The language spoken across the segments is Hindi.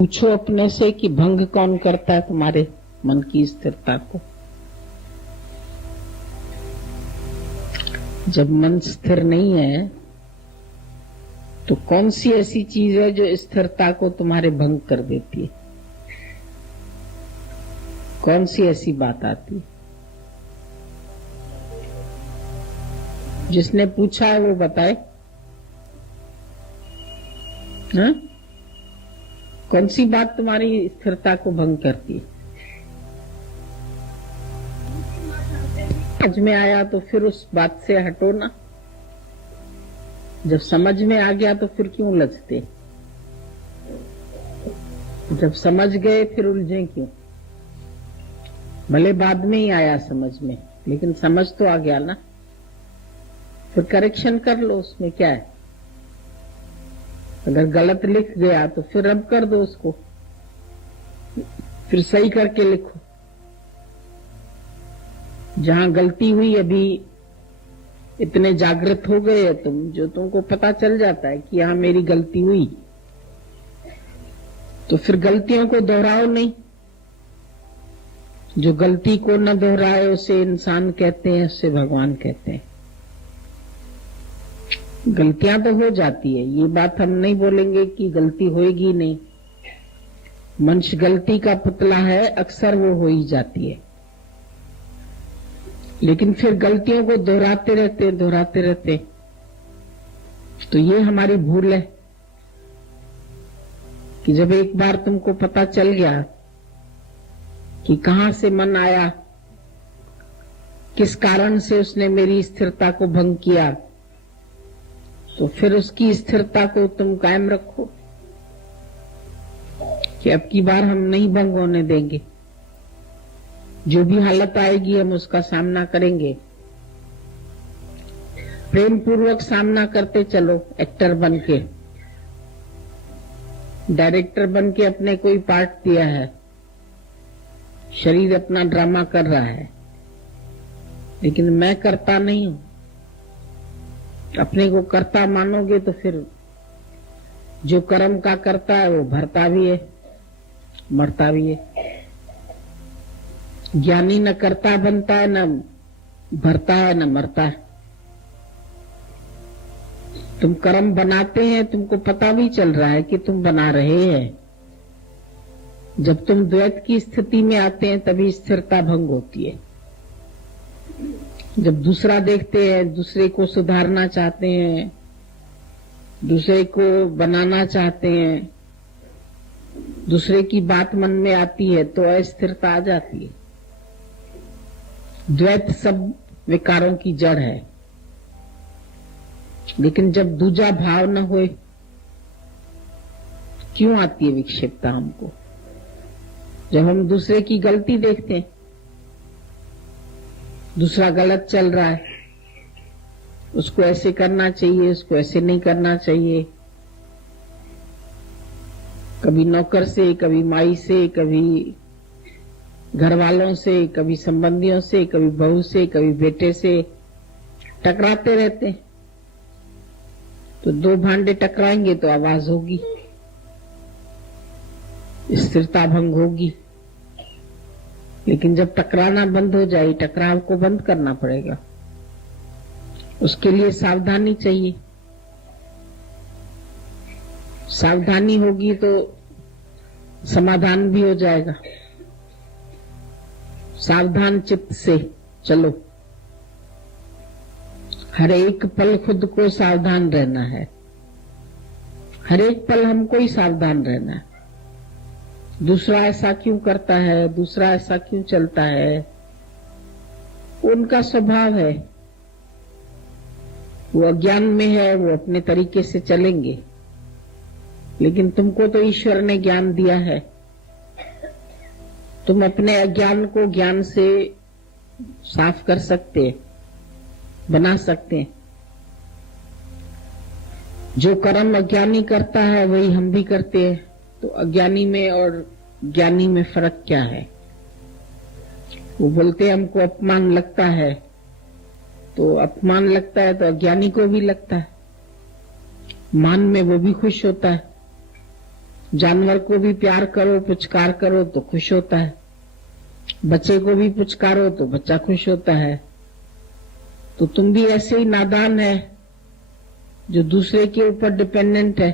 पूछो अपने से कि भंग कौन करता है तुम्हारे मन की स्थिरता को। जब मन स्थिर नहीं है तो कौन सी ऐसी चीज है जो स्थिरता को तुम्हारे भंग कर देती है? कौन सी ऐसी बात आती है? जिसने पूछा है वो बताए। हाँ? कौन सी बात तुम्हारी स्थिरता को भंग करती है? समझ में आया तो फिर उस बात से हटो ना। जब समझ में आ गया तो फिर क्यों उलझते? जब समझ गए फिर उलझे क्यों? भले बाद में ही आया समझ में, लेकिन समझ तो आ गया ना। फिर करेक्शन कर लो, उसमें क्या है? अगर गलत लिख गया तो फिर रब कर दो उसको, फिर सही करके लिखो। जहां गलती हुई, अभी इतने जागृत हो गए हो तुम, जो तुमको पता चल जाता है कि यहां मेरी गलती हुई, तो फिर गलतियों को दोहराओ नहीं। जो गलती को न दोहराए उसे इंसान कहते हैं, उससे भगवान कहते हैं। गलतियां तो हो जाती है, ये बात हम नहीं बोलेंगे कि गलती होएगी नहीं। मनुष्य गलती का पुतला है, अक्सर वो हो ही जाती है। लेकिन फिर गलतियों को दोहराते रहते, तो ये हमारी भूल है कि जब एक बार तुमको पता चल गया कि कहां से मन आया, किस कारण से उसने मेरी स्थिरता को भंग किया, तो फिर उसकी स्थिरता को तुम कायम रखो कि अब की बार हम नहीं भंग होने देंगे। जो भी हालत आएगी हम उसका सामना करेंगे। प्रेम पूर्वक सामना करते चलो। एक्टर बन के, डायरेक्टर बन के अपने कोई पार्ट दिया है, शरीर अपना ड्रामा कर रहा है, लेकिन मैं करता नहीं हूं। अपने को करता मानोगे तो फिर जो कर्म का करता है वो भरता भी है, मरता भी है। ज्ञानी न करता बनता है, न भरता है, न मरता है। तुम कर्म बनाते हैं, तुमको पता भी चल रहा है कि तुम बना रहे हैं। जब तुम द्वैत की स्थिति में आते हैं तभी स्थिरता भंग होती है। जब दूसरा देखते हैं, दूसरे को सुधारना चाहते हैं, दूसरे को बनाना चाहते हैं, दूसरे की बात मन में आती है तो अस्थिरता आ जाती है। द्वैत सब विकारों की जड़ है। लेकिन जब दूजा भाव न होए, क्यों आती है विक्षेपता हमको? जब हम दूसरे की गलती देखते हैं, दूसरा गलत चल रहा है, उसको ऐसे करना चाहिए, उसको ऐसे नहीं करना चाहिए, कभी नौकर से, कभी माई से, कभी घर वालों से, कभी संबंधियों से, कभी बहू से, कभी बेटे से टकराते रहते हैं, तो दो भांडे टकराएंगे तो आवाज होगी, स्थिरता भंग होगी। लेकिन जब टकराना बंद हो जाए, टकराव को बंद करना पड़ेगा। उसके लिए सावधानी चाहिए। सावधानी होगी तो समाधान भी हो जाएगा। सावधान चित्त से चलो। हर एक पल खुद को सावधान रहना है। हर एक पल हमको ही सावधान रहना है। दूसरा ऐसा क्यों करता है, दूसरा ऐसा क्यों चलता है, उनका स्वभाव है, वो अज्ञान में है, वो अपने तरीके से चलेंगे। लेकिन तुमको तो ईश्वर ने ज्ञान दिया है। तुम अपने अज्ञान को ज्ञान से साफ कर सकते हैं, बना सकते हैं। जो कर्म अज्ञानी करता है वही हम भी करते हैं। तो अज्ञानी में और ज्ञानी में फर्क क्या है? वो बोलते हैं हमको अपमान लगता है, तो अपमान लगता है तो अज्ञानी को भी लगता है। मान में वो भी खुश होता है, जानवर को भी प्यार करो, पुचकार करो तो खुश होता है। बच्चे को भी पुचकारो तो बच्चा खुश होता है। तो तुम भी ऐसे ही नादान है जो दूसरे के ऊपर डिपेंडेंट है।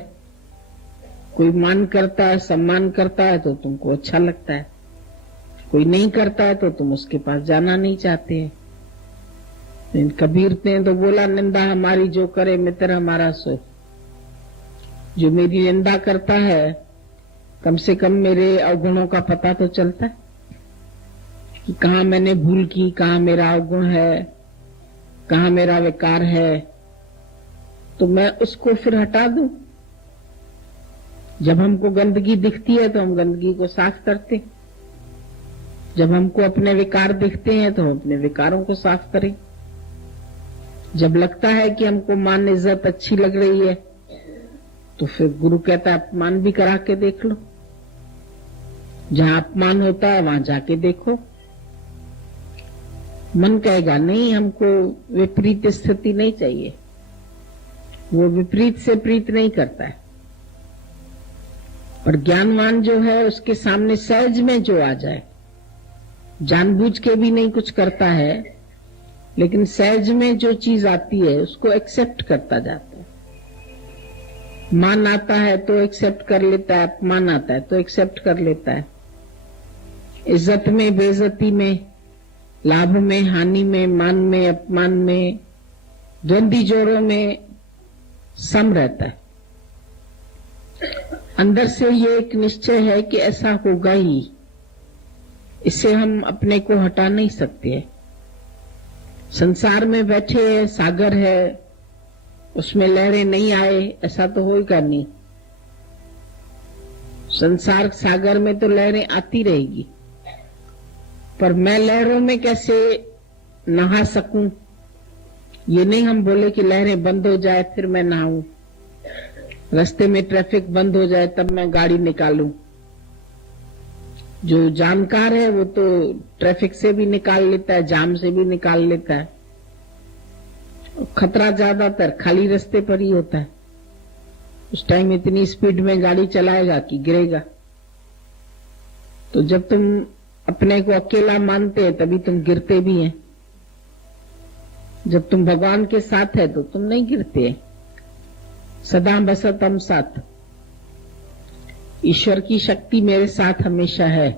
कोई मान करता है, सम्मान करता है तो तुमको अच्छा लगता है, कोई नहीं करता है तो तुम उसके पास जाना नहीं चाहते हैं। कबीर ने तो बोला, निंदा हमारी जो करे मित्र हमारा सो। जो मेरी निंदा करता है कम से कम मेरे अवगुणों का पता तो चलता है कि कहाँ मैंने भूल की, कहाँ मेरा अवगुण है, कहाँ मेरा विकार है, तो मैं उसको फिर हटा दूं। जब हमको गंदगी दिखती है तो हम गंदगी को साफ करते, जब हमको अपने विकार दिखते हैं तो हम अपने विकारों को साफ करें। जब लगता है कि हमको मान इज्जत अच्छी लग रही है तो फिर गुरु कहता है अपमान भी करा के देख लो। जहां अपमान होता है वहां जाके देखो। मन कहेगा नहीं, हमको विपरीत स्थिति नहीं चाहिए। वो विपरीत से प्रीत नहीं करता है। और ज्ञानवान जो है उसके सामने सहज में जो आ जाए, जानबूझ के भी नहीं कुछ करता है, लेकिन सहज में जो चीज आती है उसको एक्सेप्ट करता जाता है। मान आता है तो एक्सेप्ट कर लेता है, अपमान आता है तो एक्सेप्ट कर लेता है। इज्जत में, बेइज्जती में, लाभ में, हानि में, मान में, अपमान में, द्वंद्वी जोड़ों में सम रहता है। अंदर से ये एक निश्चय है कि ऐसा होगा ही, इससे हम अपने को हटा नहीं सकते। संसार में बैठे हैं, सागर है, उसमें लहरें नहीं आए ऐसा तो होगा नहीं। संसार सागर में तो लहरें आती रहेगी, पर मैं लहरों में कैसे नहा सकूं, ये नहीं हम बोले कि लहरें बंद हो जाए फिर मैं नहाऊं, रास्ते में ट्रैफिक बंद हो जाए तब मैं गाड़ी निकालूं। जो जानकार है वो तो ट्रैफिक से भी निकाल लेता है, जाम से भी निकाल लेता है। खतरा ज्यादातर खाली रास्ते पर ही होता है। उस टाइम इतनी स्पीड में गाड़ी चलाएगा कि गिरेगा। तो जब तुम अपने को अकेला मानते हैं तभी तुम गिरते भी हैं। जब तुम भगवान के साथ है तो तुम नहीं गिरते। सदा बसतम साथ, ईश्वर की शक्ति मेरे साथ हमेशा है,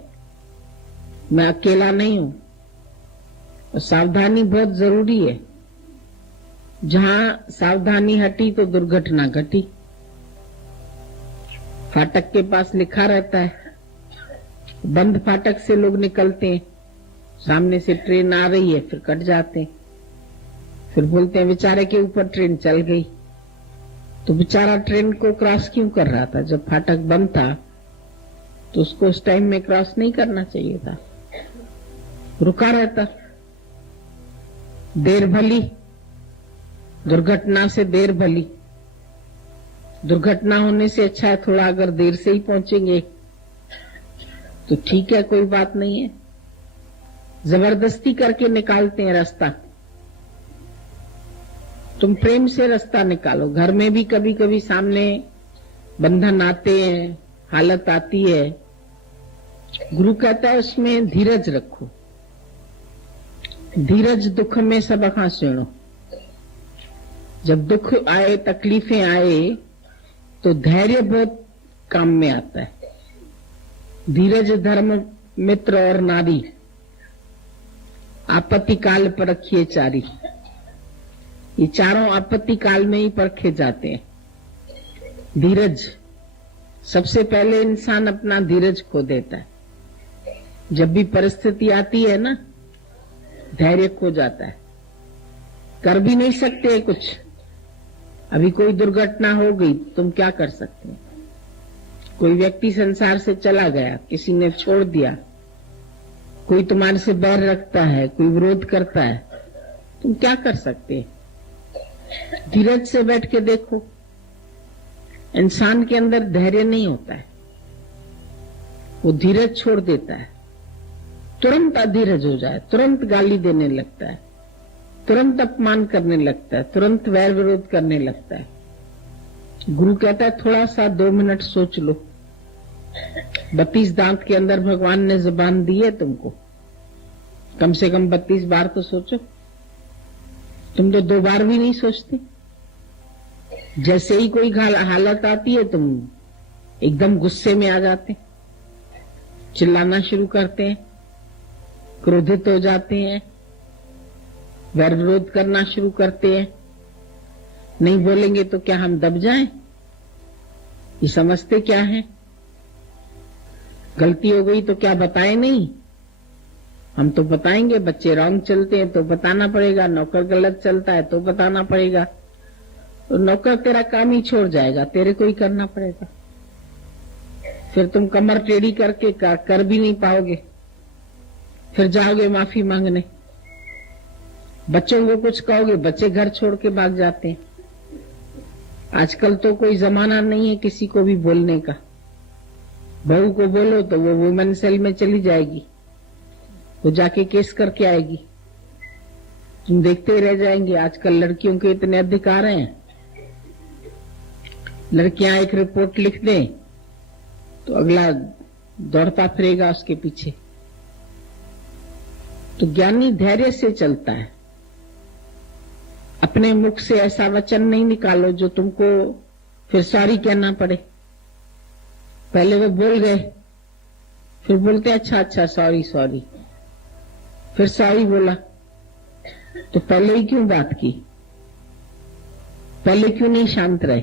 मैं अकेला नहीं हूं। और सावधानी बहुत जरूरी है। जहां सावधानी हटी तो दुर्घटना घटी। फाटक के पास लिखा रहता है, बंद फाटक से लोग निकलते हैं, सामने से ट्रेन आ रही है फिर कट जाते हैं, फिर बोलते हैं बेचारे के ऊपर ट्रेन चल गई। तो बेचारा ट्रेन को क्रॉस क्यों कर रहा था? जब फाटक बंद था तो उसको उस टाइम में क्रॉस नहीं करना चाहिए था, रुका रहता। देर भली, दुर्घटना से देर भली। दुर्घटना होने से अच्छा है थोड़ा अगर देर से ही पहुंचेंगे तो ठीक है, कोई बात नहीं है। जबरदस्ती करके निकालते हैं रास्ता। तुम प्रेम से रास्ता निकालो। घर में भी कभी कभी सामने बंधन आते हैं, हालत आती है, गुरु कहता है उसमें धीरज रखो। धीरज दुख में सब खांसेणो। जब दुख आए, तकलीफें आए तो धैर्य बहुत काम में आता है। धीरज धर्म मित्र और नारी, आपत्ति काल पर रखिए चारी। ये चारों आपत्ति काल में ही परखे जाते हैं। धीरज, सबसे पहले इंसान अपना धीरज खो देता है। जब भी परिस्थिति आती है ना, धैर्य खो जाता है, कर भी नहीं सकते कुछ। अभी कोई दुर्घटना हो गई, तुम क्या कर सकते हैं? कोई व्यक्ति संसार से चला गया, किसी ने छोड़ दिया, कोई तुम्हारे से बैर रखता है, कोई विरोध करता है, तुम क्या कर सकते हैं? धीरज से बैठ के देखो। इंसान के अंदर धैर्य नहीं होता है, वो धीरज छोड़ देता है, तुरंत अधीरज हो जाए, तुरंत गाली देने लगता है, तुरंत अपमान करने लगता है, तुरंत वैर विरोध करने लगता है। गुरु कहता है थोड़ा सा 2 मिनट सोच लो, 32 दांत के अंदर भगवान ने जुबान दी है तुमको, कम से कम 32 बार तो सोचो। तुम तो 2 बार भी नहीं सोचते। जैसे ही कोई हालत आती है तुम एकदम गुस्से में आ जाते, चिल्लाना शुरू करते हैं, क्रोधित हो जाते हैं, वैर विरोध करना शुरू करते हैं। नहीं बोलेंगे तो क्या हम दब जाएं? ये समझते क्या है? गलती हो गई तो क्या बताएं नहीं? हम तो बताएंगे। बच्चे रॉन्ग चलते हैं तो बताना पड़ेगा, नौकर गलत चलता है तो बताना पड़ेगा। तो नौकर तेरा काम ही छोड़ जाएगा, तेरे को ही करना पड़ेगा। फिर तुम कमर टेढ़ी करके कर भी नहीं पाओगे, फिर जाओगे माफी मांगने। बच्चों को कुछ कहोगे, बच्चे घर छोड़ के भाग जाते हैं। आजकल तो कोई जमाना नहीं है किसी को भी बोलने का। बहू को बोलो तो वो वुमेन सेल में चली जाएगी, वो जाके केस करके आएगी, तुम देखते ही रह जाएंगे। आजकल लड़कियों के इतने अधिकार हैं, लड़कियां एक रिपोर्ट लिख दें तो अगला दौड़ता फिरेगा उसके पीछे। तो ज्ञानी धैर्य से चलता है। अपने मुख से ऐसा वचन नहीं निकालो जो तुमको फिर सॉरी कहना पड़े। पहले वो बोल गए, फिर बोलते अच्छा अच्छा सॉरी सॉरी, फिर सॉरी बोला तो पहले ही क्यों बात की? पहले क्यों नहीं शांत रहे?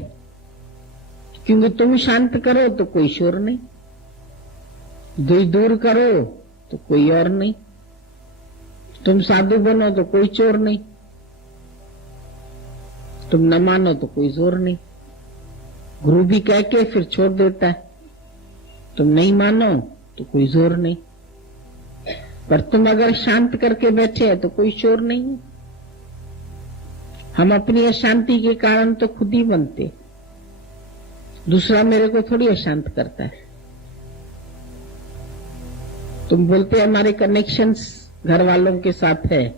क्योंकि तुम शांत करो तो कोई शोर नहीं, दूर करो तो कोई और नहीं, तुम साधु बनो तो कोई चोर नहीं, तुम न मानो तो कोई जोर नहीं। गुरु भी कह के फिर छोड़ देता है, तुम नहीं मानो तो कोई जोर नहीं। पर तुम अगर शांत करके बैठे हैं तो कोई शोर नहीं है। हम अपनी अशांति के कारण तो खुद ही बनते, दूसरा मेरे को थोड़ी अशांत करता है। तुम बोलते हमारे कनेक्शंस घर वालों के साथ है,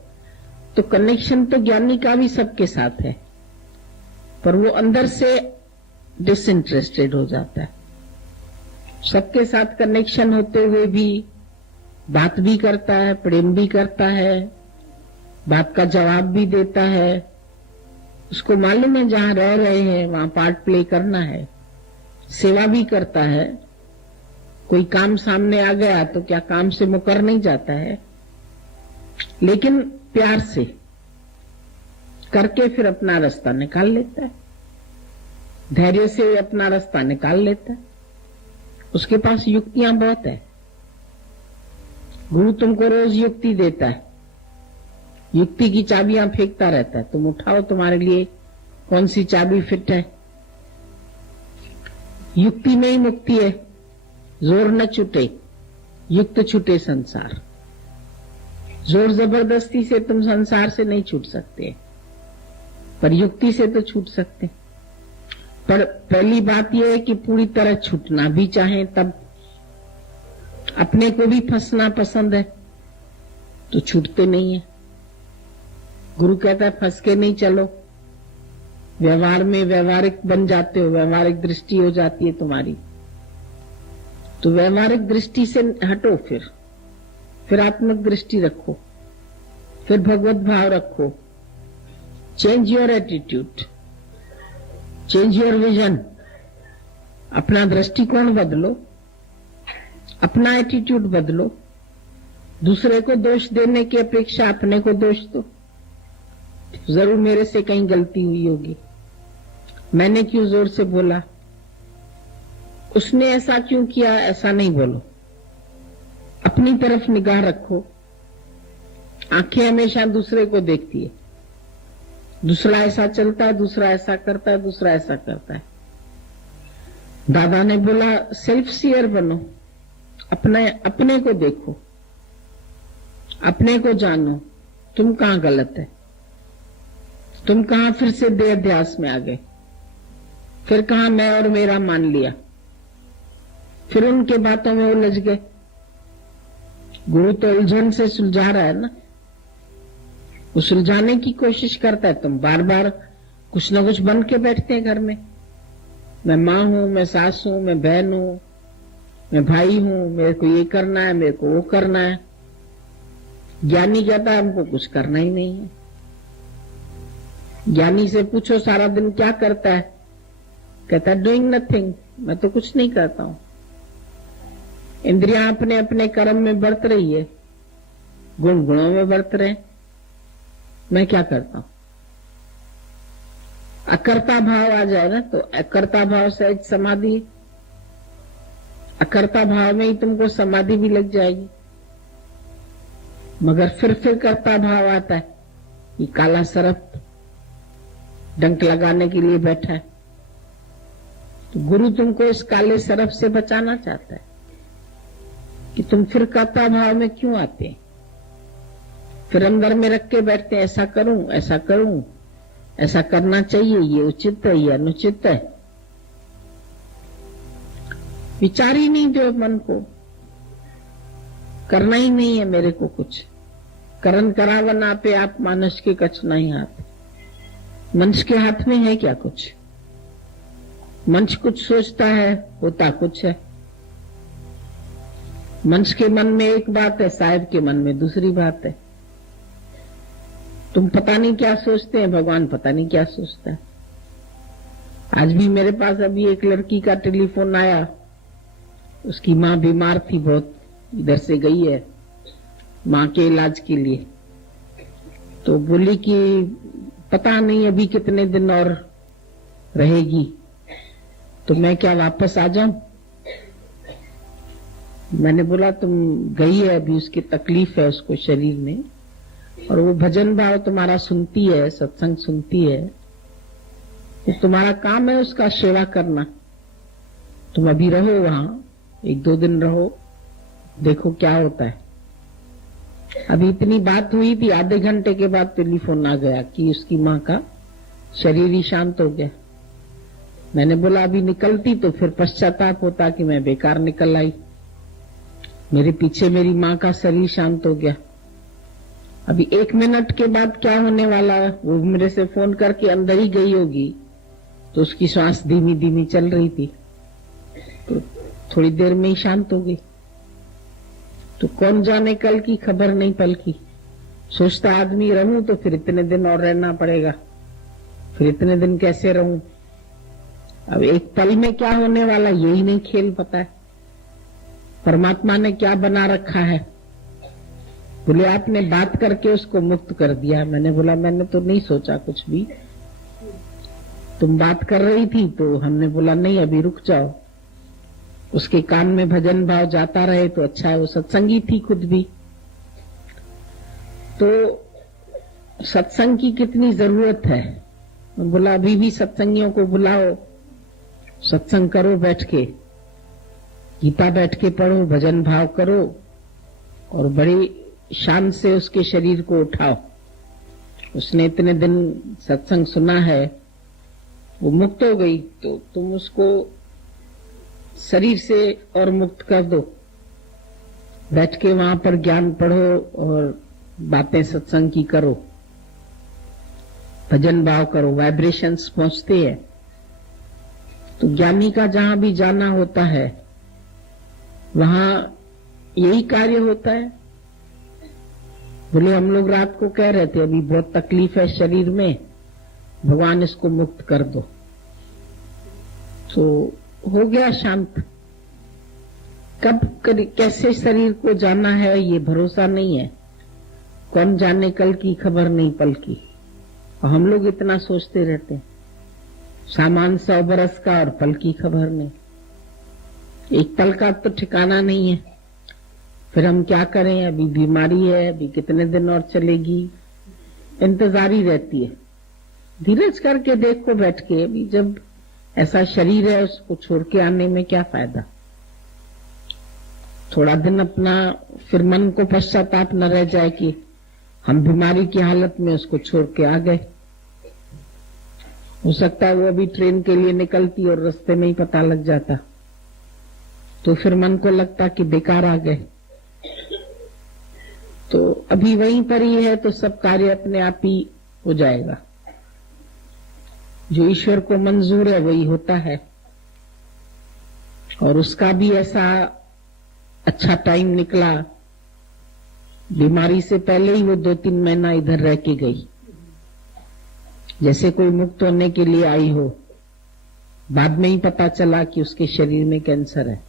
तो कनेक्शन तो ज्ञानी का भी सबके साथ है, पर वो अंदर से डिसइंटरेस्टेड हो जाता है। सबके साथ कनेक्शन होते हुए भी बात भी करता है, प्रेम भी करता है, बात का जवाब भी देता है। उसको मालूम है जहां रह रहे हैं वहां पार्ट प्ले करना है, सेवा भी करता है। कोई काम सामने आ गया तो क्या काम से मुकर नहीं जाता है, लेकिन प्यार से करके फिर अपना रास्ता निकाल लेता है, धैर्य से अपना रास्ता निकाल लेता है। उसके पास युक्तियां बहुत है। गुरु तुमको रोज युक्ति देता है, युक्ति की चाबियां फेंकता रहता है, तुम उठाओ तुम्हारे लिए कौन सी चाबी फिट है। युक्ति में ही मुक्ति है। जोर न छूटे, युक्त छूटे संसार। जोर जबरदस्ती से तुम संसार से नहीं छूट सकते, पर युक्ति से तो छूट सकते। पर पहली बात यह है कि पूरी तरह छूटना भी चाहे तब। अपने को भी फंसना पसंद है तो छूटते नहीं है। गुरु कहता है फंस के नहीं चलो, व्यवहार में व्यवहारिक बन जाते हो, व्यवहारिक दृष्टि हो जाती है तुम्हारी, तो व्यवहारिक दृष्टि से हटो, फिर आत्मिक दृष्टि रखो, फिर भगवत भाव रखो। Change your attitude, change your vision. अपना दृष्टिकोण बदलो, अपना एटीट्यूड बदलो। दूसरे को दोष देने की अपेक्षा अपने को दोष दो। जरूर मेरे से कहीं गलती हुई होगी, मैंने क्यों जोर से बोला, उसने ऐसा क्यों किया, ऐसा नहीं बोलो। अपनी तरफ निगाह रखो। आंखें हमेशा दूसरे को देखती है, दूसरा ऐसा चलता है, दूसरा ऐसा करता है, दूसरा ऐसा करता है। दादा ने बोला सेल्फ सियर बनो, अपने को देखो, अपने को जानो, तुम कहां गलत है, तुम कहां फिर से देह अध्यास में आ गए, फिर कहां मैं और मेरा मान लिया, फिर उनके बातों में उलझ गए। गुरु तो उलझन से सुलझा रहा है ना, वो सुलझाने की कोशिश करता है। तुम बार बार कुछ ना कुछ बन के बैठते हैं घर में। मैं मां हूं, मैं सास हूं, मैं बहन हूं, मैं भाई हूं, मेरे को ये करना है, मेरे को वो करना है। ज्ञानी कहता है हमको कुछ करना ही नहीं है। ज्ञानी से पूछो सारा दिन क्या करता है, कहता है डूइंग नथिंग, मैं तो कुछ नहीं करता हूं। इंद्रियां अपने अपने कर्म में बरत रही है, गुण गुणों में बरत रहे, मैं क्या करता हूं। अकर्ता भाव आ जाए ना तो अकर्ता भाव से समाधि, अकर्ता भाव में ही तुमको समाधि भी लग जाएगी। मगर फिर कर्ता भाव आता है, ये काला सर्प डंक लगाने के लिए बैठा है। तो गुरु तुमको इस काले सर्प से बचाना चाहता है कि तुम फिर कर्ता भाव में क्यों आते हैं, फिर अंदर में रख के बैठते हैं ऐसा करूं, ऐसा करूं, ऐसा करना चाहिए, ये उचित है, ये अनुचित है। विचार ही नहीं दो मन को, करना ही नहीं है मेरे को कुछ। करन करावना पे आप मानुष के कछ नहीं हाथ। मनुष्य के हाथ में है क्या कुछ? मनुष्य कुछ सोचता है, होता कुछ है। मनुष्य के मन में एक बात है, साहेब के मन में दूसरी बात है। तुम पता नहीं क्या सोचते हैं, भगवान पता नहीं क्या सोचता है। आज भी मेरे पास अभी एक लड़की का टेलीफोन आया, उसकी माँ बीमार थी बहुत, इधर से गई है माँ के इलाज के लिए। तो बोली कि पता नहीं अभी कितने दिन और रहेगी, तो मैं क्या वापस आ जाऊं? मैंने बोला तुम गई है, अभी उसकी तकलीफ है उसको शरीर में, और वो भजन भाव तुम्हारा सुनती है, सत्संग सुनती है, तो तुम्हारा काम है उसका सेवा करना। तुम अभी रहो वहां, 1-2 दिन रहो, देखो क्या होता है। अभी इतनी बात हुई थी, आधे घंटे के बाद टेलीफोन आ गया कि उसकी माँ का शरीर ही शांत हो गया। मैंने बोला अभी निकलती तो फिर पश्चाताप होता कि मैं बेकार निकल आई, मेरे पीछे मेरी माँ का शरीर शांत हो गया। अभी 1 मिनट के बाद क्या होने वाला, वो मेरे से फोन करके अंदर ही गई होगी, तो उसकी सांस धीमी धीमी चल रही थी, तो थोड़ी देर में ही शांत हो गई। तो कौन जाने कल की खबर नहीं पल की। सोचता आदमी रहूं तो फिर इतने दिन और रहना पड़ेगा, फिर इतने दिन कैसे रहूं। अब एक पल में क्या होने वाला यही नहीं खेल पता है। परमात्मा ने क्या बना रखा है। बोले आपने बात करके उसको मुक्त कर दिया। मैंने बोला मैंने तो नहीं सोचा कुछ भी, तुम बात कर रही थी तो हमने बोला नहीं अभी रुक जाओ, उसके कान में भजन भाव जाता रहे तो अच्छा है। वो सत्संगी थी खुद भी, तो सत्संग की कितनी जरूरत है। बोला अभी भी सत्संगियों को बुलाओ, सत्संग करो, बैठ के गीता बैठ के पढ़ो, भजन भाव करो, और बड़ी शान से उसके शरीर को उठाओ। उसने इतने दिन सत्संग सुना है, वो मुक्त हो गई, तो तुम उसको शरीर से और मुक्त कर दो। बैठ के वहां पर ज्ञान पढ़ो और बातें सत्संग की करो, भजन भाव करो, वाइब्रेशंस पहुंचते हैं। तो ज्ञानी का जहां भी जाना होता है वहां यही कार्य होता है। बोले हम लोग रात को कह रहे थे अभी बहुत तकलीफ है शरीर में, भगवान इसको मुक्त कर दो, तो हो गया शांत। कब कैसे शरीर को जाना है ये भरोसा नहीं है, कौन जाने कल की खबर नहीं पल की। और हम लोग इतना सोचते रहते हैं, सामान 100 बरस का और पल की खबर नहीं। एक पल का तो ठिकाना नहीं है। फिर हम क्या करें, अभी बीमारी है, अभी कितने दिन और चलेगी, इंतजारी रहती है। धीरज करके देखो बैठ के, अभी जब ऐसा शरीर है उसको छोड़ के आने में क्या फायदा। थोड़ा दिन अपना फिर मन को पश्चाताप न रह जाए कि हम बीमारी की हालत में उसको छोड़ के आ गए। हो सकता है वो अभी ट्रेन के लिए निकलती और रास्ते में ही पता लग जाता, तो फिर मन को लगता कि बेकार आ गए। तो अभी वहीं पर ही है तो सब कार्य अपने आप ही हो जाएगा। जो ईश्वर को मंजूर है वही होता है, और उसका भी ऐसा अच्छा टाइम निकला, बीमारी से पहले ही वो 2-3 महीना इधर रह के गई, जैसे कोई मुक्त होने के लिए आई हो। बाद में ही पता चला कि उसके शरीर में कैंसर है।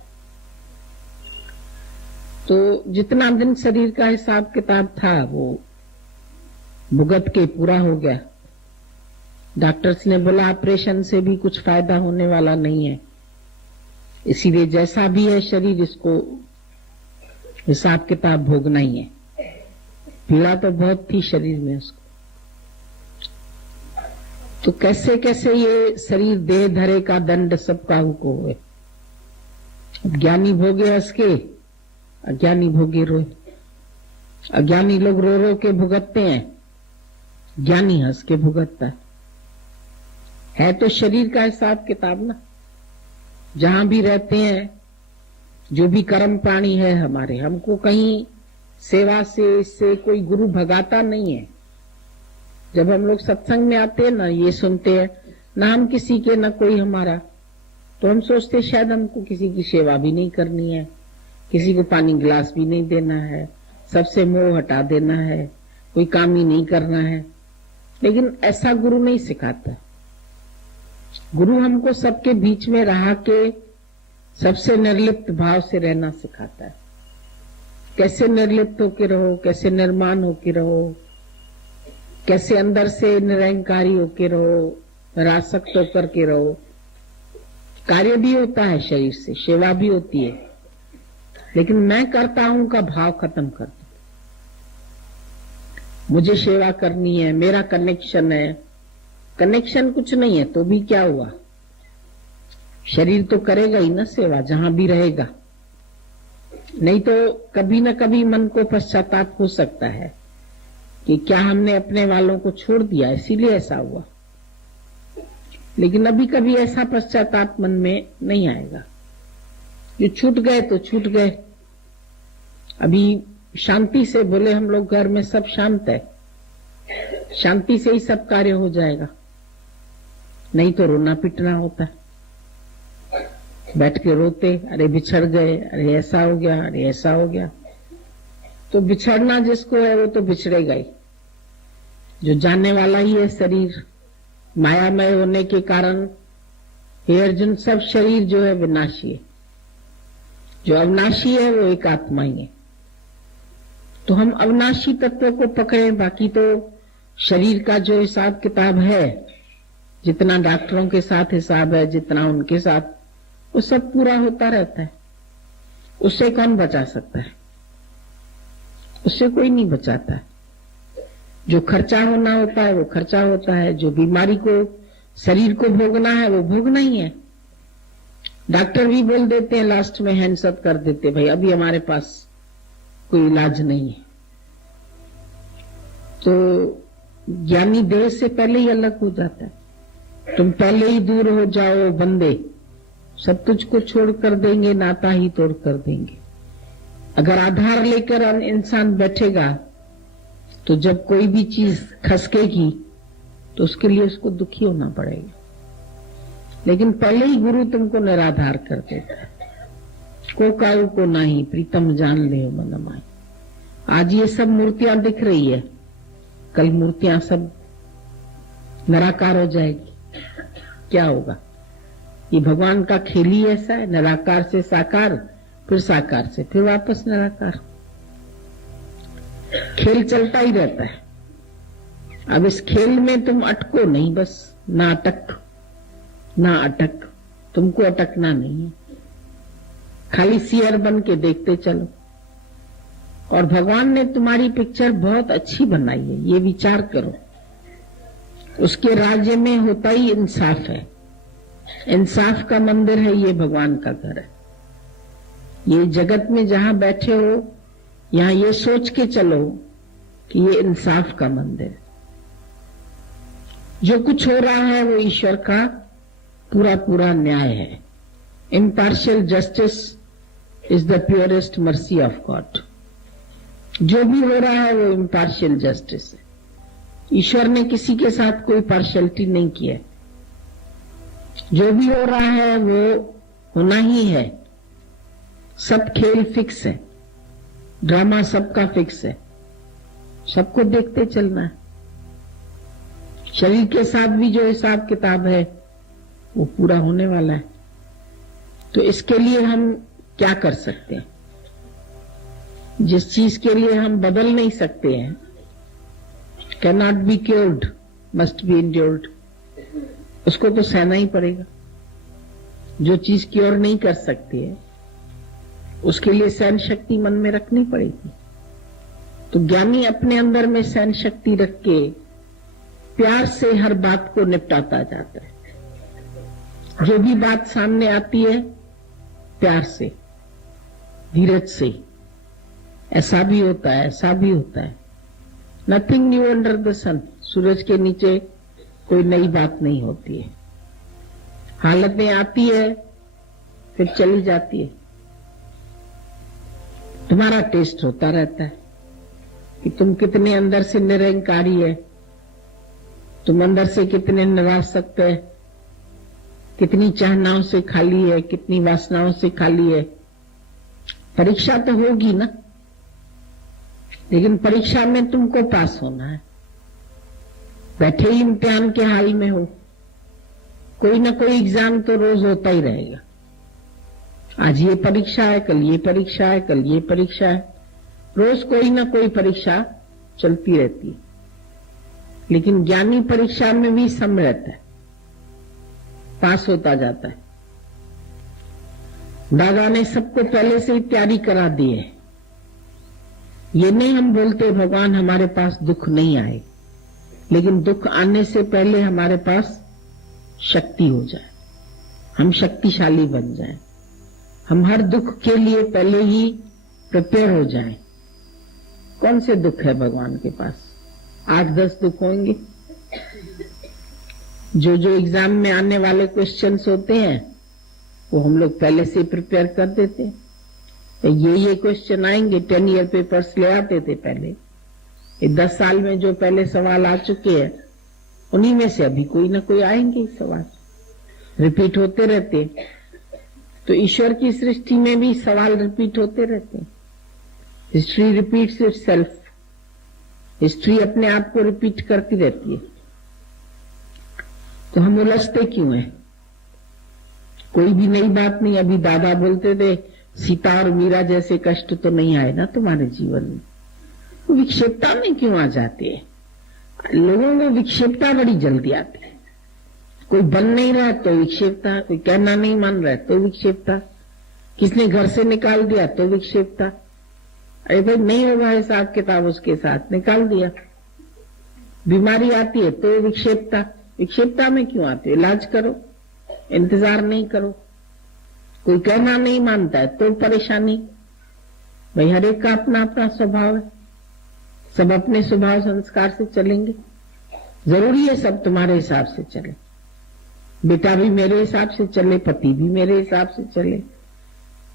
तो जितना दिन शरीर का हिसाब किताब था वो भुगत के पूरा हो गया। डॉक्टर्स ने बोला ऑपरेशन से भी कुछ फायदा होने वाला नहीं है, इसीलिए जैसा भी है शरीर, इसको हिसाब किताब भोगना ही है। पीड़ा तो बहुत थी शरीर में उसको। तो कैसे कैसे ये शरीर देह धरे का दंड सब काहू को हुए। ज्ञानी भोगे हंस के, अज्ञानी भोगे रोए। अज्ञानी लोग रो रो के भुगतते हैं, ज्ञानी हंस के भुगतता है तो शरीर का हिसाब किताब ना। जहां भी रहते हैं, जो भी कर्म प्राणी है हमारे, हमको कहीं सेवा से इससे कोई गुरु भगाता नहीं है। जब हम लोग सत्संग में आते हैं ना, ये सुनते हैं ना हम किसी के ना कोई हमारा, तो हम सोचते शायद हमको किसी की सेवा भी नहीं करनी है, किसी को पानी गिलास भी नहीं देना है, सबसे मोह हटा देना है, कोई काम ही नहीं करना है। लेकिन ऐसा गुरु नहीं सिखाता। गुरु हमको सबके बीच में रहा के सबसे निर्लिप्त भाव से रहना सिखाता है। कैसे निर्लिप्त होके रहो, कैसे निर्माण होके रहो, कैसे अंदर से निरंकारी होके रहो, निरासक्त होकर के रहो। कार्य भी होता है शरीर से, सेवा भी होती है, लेकिन मैं करता हूं का भाव खत्म कर दो। मुझे सेवा करनी है, मेरा कनेक्शन है। कनेक्शन कुछ नहीं है तो भी क्या हुआ, शरीर तो करेगा ही ना सेवा जहां भी रहेगा। नहीं तो कभी न कभी मन को पश्चाताप हो सकता है कि क्या हमने अपने वालों को छोड़ दिया, इसीलिए ऐसा हुआ। लेकिन अभी कभी ऐसा पश्चाताप मन में नहीं आएगा। जो छूट गए तो छूट गए। अभी शांति से बोले हम लोग घर में सब शांत है, शांति से ही सब कार्य हो जाएगा। नहीं तो रोना पिटना होता है, बैठ के रोते, अरे बिछड़ गए, अरे ऐसा हो गया, अरे ऐसा हो गया। तो बिछड़ना जिसको है वो तो बिछड़ेगा ही। जो जानने वाला ही है शरीर, मायामय होने के कारण हे अर्जुन सब शरीर जो है विनाशी है। जो अविनाशी है वो एक आत्मा ही है। तो हम अविनाशी तत्व को पकड़े, बाकी तो शरीर का जो हिसाब किताब है, जितना डॉक्टरों के साथ हिसाब है, जितना उनके साथ, वो सब पूरा होता रहता है। उससे कौन बचा सकता है? उससे कोई नहीं बचाता है। जो खर्चा होना होता है वो खर्चा होता है, जो बीमारी को शरीर को भोगना है वो भोगना ही है। डॉक्टर भी बोल देते हैं लास्ट में, हैंड्स अप कर देते, भाई अभी हमारे पास कोई इलाज नहीं है। तो ज्ञानी देह से पहले ही अलग हो जाता है। तुम पहले ही दूर हो जाओ बंदे, सब तुझको छोड़ कर देंगे, नाता ही तोड़ कर देंगे। अगर आधार लेकर इंसान बैठेगा तो जब कोई भी चीज खसकेगी तो उसके लिए उसको दुखी होना पड़ेगा। लेकिन पहले ही गुरु तुमको निराधार कर देता है। को काऊ को नाही प्रीतम जान ले मन माई। आज ये सब मूर्तियां दिख रही है, कल मूर्तियां सब निराकार हो जाएगी। क्या होगा? ये भगवान का खेल ही ऐसा है, निराकार से साकार, फिर साकार से फिर वापस निराकार। खेल चलता ही रहता है। अब इस खेल में तुम अटको नहीं, बस ना अटक, तुमको अटकना नहीं है। खाली सियर बन के देखते चलो। और भगवान ने तुम्हारी पिक्चर बहुत अच्छी बनाई है, ये विचार करो। उसके राज्य में होता ही इंसाफ है। इंसाफ का मंदिर है, ये भगवान का घर है। ये जगत में जहां बैठे हो, यहां ये सोच के चलो कि ये इंसाफ का मंदिर है। जो कुछ हो रहा है वो ईश्वर का पूरा पूरा न्याय है। Impartial justice is the purest mercy of God. जो भी हो रहा है वो इम्पार्शियल जस्टिस है। ईश्वर ने किसी के साथ कोई पार्शियलिटी नहीं किया। जो भी हो रहा है वो होना ही है। सब खेल फिक्स है, ड्रामा सबका फिक्स है, सबको देखते चलना है। शरीर के साथ भी जो हिसाब किताब है वो पूरा होने वाला है। तो इसके लिए हम क्या कर सकते हैं? जिस चीज के लिए हम बदल नहीं सकते हैं, can not be cured must be endured, उसको तो सहना ही पड़ेगा। जो चीज क्योर नहीं कर सकती है उसके लिए सहन शक्ति मन में रखनी पड़ेगी। तो ज्ञानी अपने अंदर में सहन शक्ति रख के प्यार से हर बात को निपटाता जाता है। जो भी बात सामने आती है प्यार से, धीरज से, ऐसा भी होता है, ऐसा भी होता है। नथिंग न्यू अंडर द सन, सूरज के नीचे कोई नई बात नहीं होती है। हालतें आती है फिर चली जाती है। तुम्हारा टेस्ट होता रहता है कि तुम कितने अंदर से निरंकारी है, तुम अंदर से कितने निरासक्त है, कितनी चाहनाओं से खाली है, कितनी वासनाओं से खाली है। परीक्षा तो होगी ना, लेकिन परीक्षा में तुमको पास होना है। बैठे ही इम्तिहान के हाल में हो, कोई ना कोई एग्जाम तो रोज होता ही रहेगा। आज ये परीक्षा है, कल ये परीक्षा है, कल ये परीक्षा है, रोज कोई ना कोई परीक्षा चलती रहती है। लेकिन ज्ञानी परीक्षा में भी सम रहता है, पास होता जाता है। दादा ने सबको पहले से ही तैयारी करा दी है। ये नहीं हम बोलते भगवान हमारे पास दुख नहीं आए, लेकिन दुख आने से पहले हमारे पास शक्ति हो जाए, हम शक्तिशाली बन जाएं, हम हर दुख के लिए पहले ही प्रिपेयर हो जाएं। कौन से दुख है भगवान के पास? 8-10 दुख होंगे। जो एग्जाम में आने वाले क्वेश्चंस होते हैं वो हम लोग पहले से प्रिपेयर कर देते हैं। तो ये क्वेश्चन आएंगे, 10 ईयर पेपर्स ले आते थे पहले। ये 10 साल में जो पहले सवाल आ चुके हैं उन्हीं में से अभी कोई ना कोई आएंगे सवाल, रिपीट होते रहते। तो ईश्वर की सृष्टि में भी सवाल रिपीट होते रहते हैं। हिस्ट्री रिपीट्स इटसेल्फ, हिस्ट्री अपने आप को रिपीट करती रहती है। तो हम उलझते क्यों हैं? कोई भी नई बात नहीं। अभी दादा बोलते थे सीता और मीरा जैसे कष्ट तो नहीं आए ना तुम्हारे जीवन में। तो विक्षेपता में क्यों आ जाते हैं? लोगों को विक्षेपता बड़ी जल्दी आती है। कोई बन नहीं रहा तो विक्षेपता, कोई कहना नहीं मान रहा तो विक्षेपता, किसने घर से निकाल दिया तो विक्षेपता। अरे भाई नहीं होगा हिसाब किताब उसके साथ, निकाल दिया। बीमारी आती है तो विक्षेपता। विक्षेपता में क्यों आती है? इलाज करो, इंतजार नहीं करो। कोई कहना नहीं मानता है तो परेशानी। भाई हर एक का अपना अपना स्वभाव है, सब अपने स्वभाव संस्कार से चलेंगे। जरूरी है सब तुम्हारे हिसाब से चले, बेटा भी मेरे हिसाब से चले, पति भी मेरे हिसाब से चले।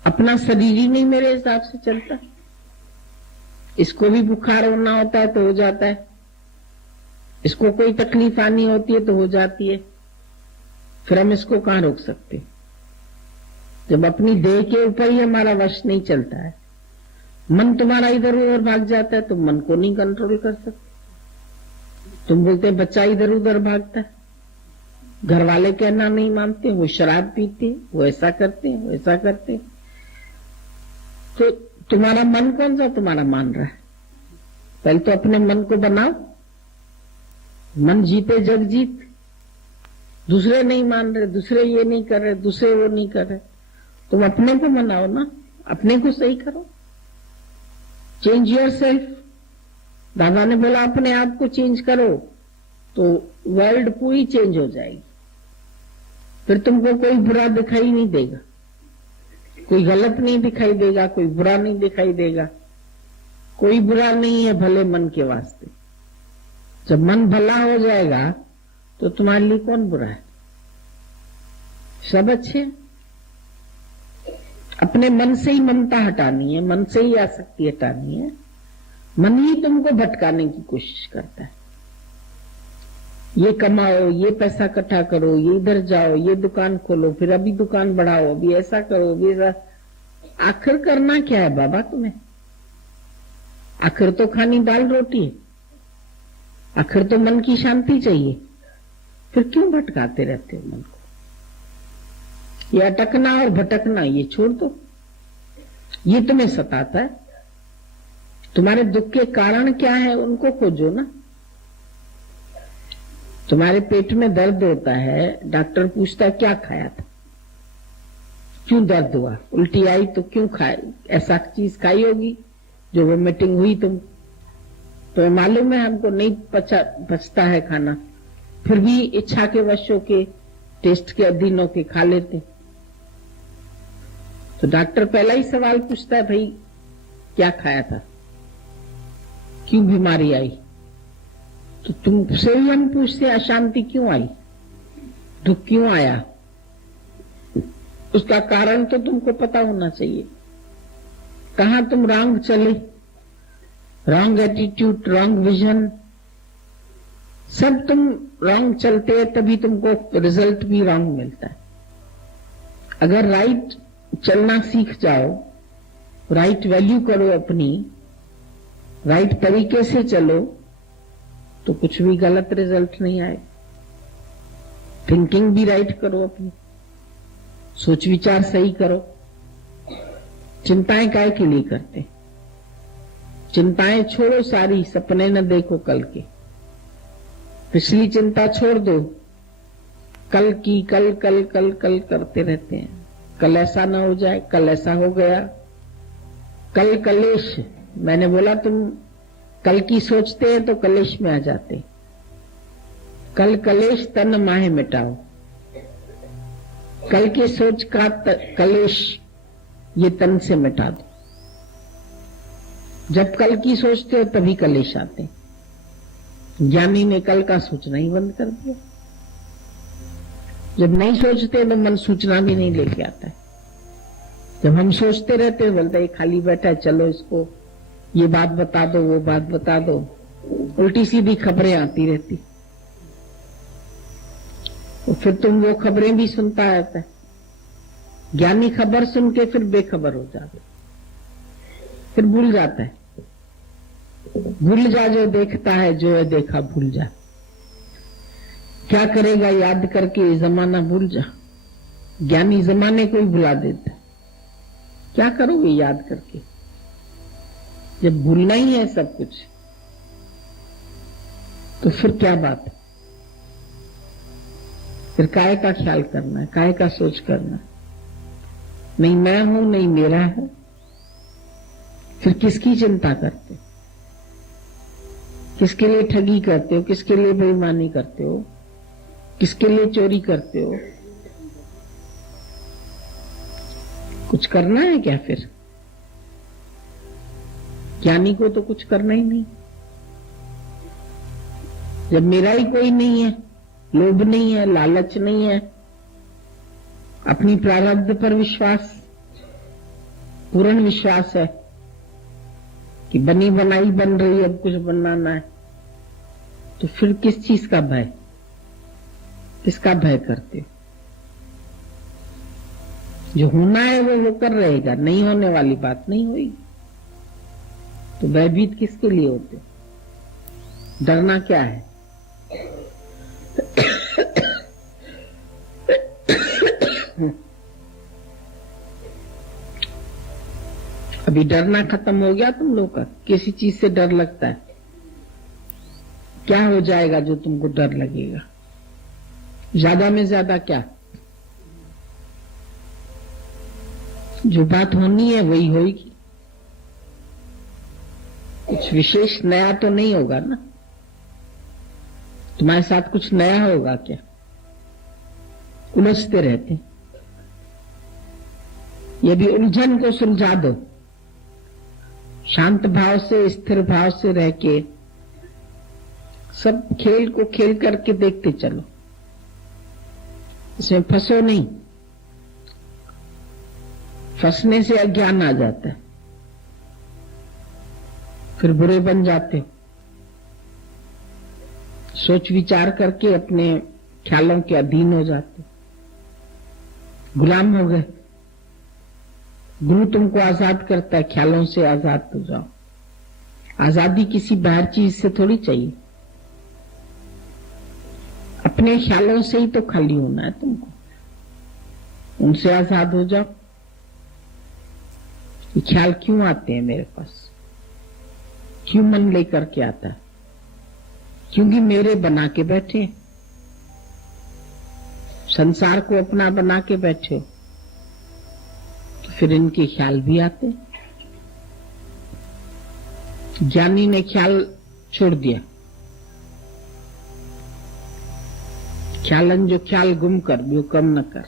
अपना शरीर ही नहीं मेरे हिसाब से चलता। इसको भी बुखार होना होता है तो हो जाता है, इसको कोई तकलीफ आनी होती है तो हो जाती है। फिर हम इसको कहां रोक सकते? जब अपनी देह के ऊपर ही हमारा वश नहीं चलता है, मन तुम्हारा इधर उधर भाग जाता है, तुम मन को नहीं कंट्रोल कर सकते। तुम बोलते बच्चा इधर उधर भागता है, घर वाले कहना नहीं मानते, वो शराब पीते, वो ऐसा करते हैं, वो ऐसा करते हैं। तो तुम्हारा मन कौन सा तुम्हारा मान रहा है? पहले तो अपने मन को बनाओ। मन जीते जग जीत। दूसरे नहीं मान रहे, दूसरे ये नहीं कर रहे, दूसरे वो नहीं कर रहे, तुम अपने को मनाओ ना, अपने को सही करो। Change your self. दादा ने बोला अपने आप को चेंज करो तो वर्ल्ड पूरी चेंज हो जाएगी। फिर तुमको कोई बुरा दिखाई नहीं देगा, कोई गलत नहीं दिखाई देगा, कोई बुरा नहीं दिखाई देगा। कोई बुरा नहीं है भले मन के वास्ते। जब मन भला हो जाएगा तो तुम्हारे लिए कौन बुरा है? सब अच्छे हैं। अपने मन से ही ममता हटानी है, मन से ही आसक्ति हटानी है। मन ही तुमको भटकाने की कोशिश करता है। ये कमाओ, ये पैसा इकट्ठा करो, ये इधर जाओ, ये दुकान खोलो, फिर अभी दुकान बढ़ाओ, अभी ऐसा करो, अभी ऐसा। आखिर करना क्या है बाबा तुम्हें? आखिर तो खानी दाल रोटी है, आखिर तो मन की शांति चाहिए, फिर क्यों भटकाते रहते हो मन को? ये अटकना और भटकना ये छोड़ दो, ये तुम्हें सताता है। तुम्हारे दुख के कारण क्या है उनको खोजो ना। तुम्हारे पेट में दर्द होता है, डॉक्टर पूछता है क्या खाया था, क्यों दर्द हुआ, उल्टी आई तो क्यों खाई, ऐसा चीज खाई होगी जो वोमिटिंग हुई तो मालूम है हमको नहीं पचता है खाना, फिर भी इच्छा के वशों के टेस्ट के अधीन होके खा लेते। तो डॉक्टर पहला ही सवाल पूछता है, भाई क्या खाया था, क्यों बीमारी आई? तो तुमसे भी हम पूछते अशांति क्यों आई, दुख क्यों आया? उसका कारण तो तुमको पता होना चाहिए। कहां तुम रॉन्ग चले, रॉन्ग एटीट्यूड, रॉन्ग विजन, सब तुम रॉन्ग चलते हैं, तभी तुमको रिजल्ट भी रॉन्ग मिलता है। अगर राइट चलना सीख जाओ, राइट वैल्यू करो अपनी, राइट तरीके से चलो, तो कुछ भी गलत रिजल्ट नहीं आए। थिंकिंग भी राइट करो अपनी, सोच विचार सही करो। चिंताएं काय के लिए करते? चिंताएं छोड़ो सारी, सपने न देखो कल के। पिछली चिंता छोड़ दो, कल की कल कल कल कल करते रहते हैं। कल ऐसा ना हो जाए, कल ऐसा हो गया, कल कलेश। मैंने बोला तुम कल की सोचते हैं तो कलेश में आ जाते। कल कलेश तन माहे मिटाओ, कल की सोच का कलेश ये तन से मिटा दो। जब कल की सोचते हो तभी कलेश आते। ज्ञानी ने कल का सोचना ही बंद कर दिया। जब नहीं सोचते तो मन सूचना भी नहीं लेके आता है। जब हम सोचते रहते हैं, बोलते खाली बैठा है, चलो इसको ये बात बता दो, वो बात बता दो, उल्टी सीधी खबरें आती रहती। तो फिर तुम वो खबरें भी सुनता रहता है। ज्ञानी खबर सुन के फिर बेखबर हो जाते, फिर भूल जाता है। भूल जा जो देखता है, जो है देखा भूल जा। क्या करेगा याद करके, ये जमाना भूल जा। ज्ञानी जमाने को ही भुला देता है। क्या करोगे याद करके, जब भूलना ही है सब कुछ, तो फिर क्या बात है? फिर काय का ख्याल करना है, काय का सोच करना है? नहीं मैं हूं, नहीं मेरा है, फिर किसकी चिंता करते? किसके लिए ठगी करते हो, किसके लिए बेईमानी करते हो, किसके लिए चोरी करते हो? कुछ करना है क्या? फिर ज्ञानी को तो कुछ करना ही नहीं। जब मेरा ही कोई नहीं है, लोभ नहीं है, लालच नहीं है, अपनी प्रारब्ध पर विश्वास, पूर्ण विश्वास है कि बनी बनाई बन रही, अब कुछ बनाना है, तो फिर किस चीज का भय, किसका भय करते हो? जो होना है वो होकर रहेगा, नहीं होने वाली बात नहीं हुई, तो भयभीत किसके लिए होते? डरना क्या है? अभी डरना खत्म हो गया तुम लोग का? किसी चीज से डर लगता है? क्या हो जाएगा जो तुमको डर लगेगा? ज्यादा में ज्यादा क्या? जो बात होनी है वही होगी। कुछ विशेष नया तो नहीं होगा ना? तुम्हारे साथ कुछ नया होगा क्या? उलझते रहते। ये भी उलझन को सुलझा दो, शांत भाव से, स्थिर भाव से रह के सब खेल को खेल करके देखते चलो। इसमें फंसो नहीं, फंसने से अज्ञान आ जाता है, फिर बुरे बन जाते हो। सोच विचार करके अपने ख्यालों के अधीन हो जाते, गुलाम हो गए। गुरु तुमको आजाद करता है, ख्यालों से आजाद हो जाओ। आजादी किसी बाहर चीज से थोड़ी चाहिए, अपने ख्यालों से ही तो खाली होना है तुमको, उनसे आजाद हो जाओ। ये ख्याल क्यों आते हैं मेरे पास, क्यों मन लेकर के आता है? क्योंकि मेरे बना के बैठे, संसार को अपना बना के बैठे हो, तो फिर इनके ख्याल भी आते। ज्ञानी ने ख्याल छोड़ दिया, ख्यालन जो ख्याल गुम कर, वो कम न कर।